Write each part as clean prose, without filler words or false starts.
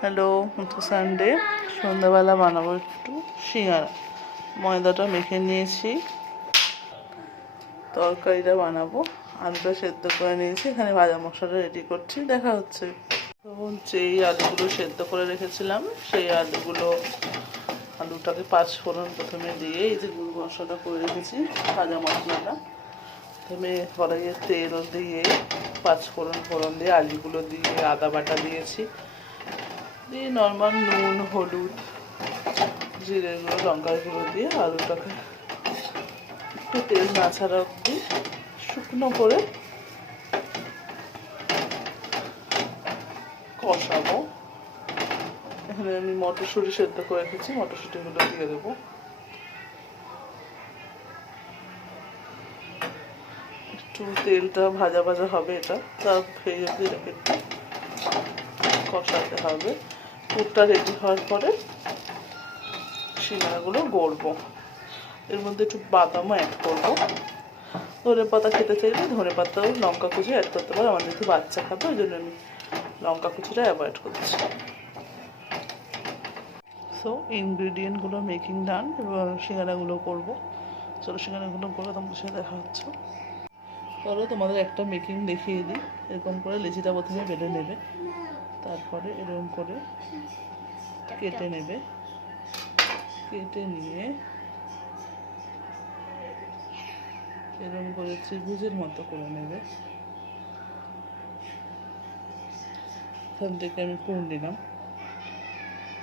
Hello, তো Sunday সন্ধ্যাবেলা বানাবো একটু সিঙ্গারা। ময়দাটা মেখে নিয়েছি, তরকারিটা বানাবো। আলুটা সেদ্ধ করে নিয়েছি, এখানে ভাজা মশলাটা রেডি করছি, দেখা হচ্ছে। তো যেই আলুগুলো সেদ্ধ করে রেখেছিলাম সেই আলুটাকে 5 ফোড়ন প্রথমে দিয়ে এই যে গুঁড়ো মশলাটা করে রেখেছি, ভাজা মশলাটা প্রথমে কড়াইয়ে তেল দিয়ে 5 ফোড়ন দিয়ে আলুগুলো দিয়ে আদা বাটা দিয়েছি, দিয়ে নর্মাল নুন, হলুদ, জিরে গুঁড়ো, লঙ্কার গুঁড়ো দিয়ে আলুটাকে একটু তেল না ছাড়া অবধি শুকনো করে কষাবো। এখানে আমি মটরশুঁটি সেদ্ধ করে রেখেছি, মটরশুঁটিগুলো দিয়ে দেবো। একটু তেলটা ভাজা ভাজা হবে, এটা তার ফের এটাকে একটু কষাতে হবে। পুরটা রেডি হওয়ার পরে সিঙ্গারাগুলো গড়বো। এর মধ্যে একটু বাদামও অ্যাড করবো। ধনে পাতা খেতে চাইলে ধনে পাতাও লঙ্কা কুচি অ্যাড করতে পারো। আমার যেহেতু বাচ্চা খাবে ওই জন্য আমি লঙ্কা কুচিটা অ্যাভয়েড করছি। সো ইনগ্রিডিয়েন্টগুলো মেকিং ডান, এবার সিঙ্গারাগুলো করবো। চলো সিঙ্গারাগুলো করে তোমাদের সাথে দেখা হচ্ছে। চলো তোমাদের একটা মেকিং দেখিয়ে দিই। এরকম করে লেচিটা প্রথমে বেলে নেবে, তারপরে এরকম করে কেটে নেবে, কেটে নিয়ে এরকম করে ত্রিভুজের মতো করে নেবে। এখান থেকে আমি পুর নিলাম,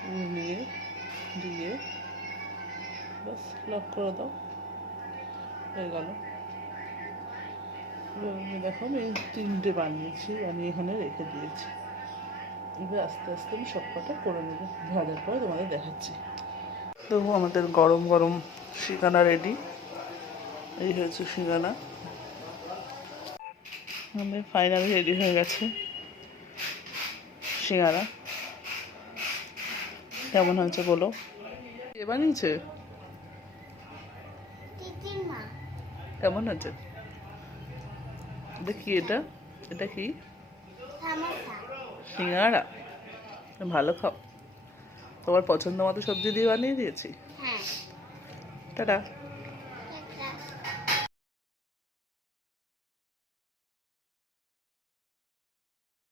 পুর নিয়ে দিয়ে বাস লক করে দাও, হয়ে গেল। দেখো আমি 3টে বানিয়েছি, বানিয়ে এখানে রেখে দিয়েছি। এবার আস্তে আস্তে আমি সব কটা করে নেবো, ভাজার পরে তোমাদের দেখাচ্ছি। দেখো আমাদের গরম গরম সিঙ্গারা রেডি। এই হয়েছে সিঙ্গারা, আমাদের ফাইনালি রেডি হয়ে গেছে সিঙ্গারা। কেমন হয়েছে বলো? কে বানিয়েছে? কেমন হয়েছে? এটা কি? এটা কি? সিঙ্গারা? ভালো খাও, তোমার পছন্দ মতো সবজি দিয়ে বানিয়ে দিয়েছি। টাটা।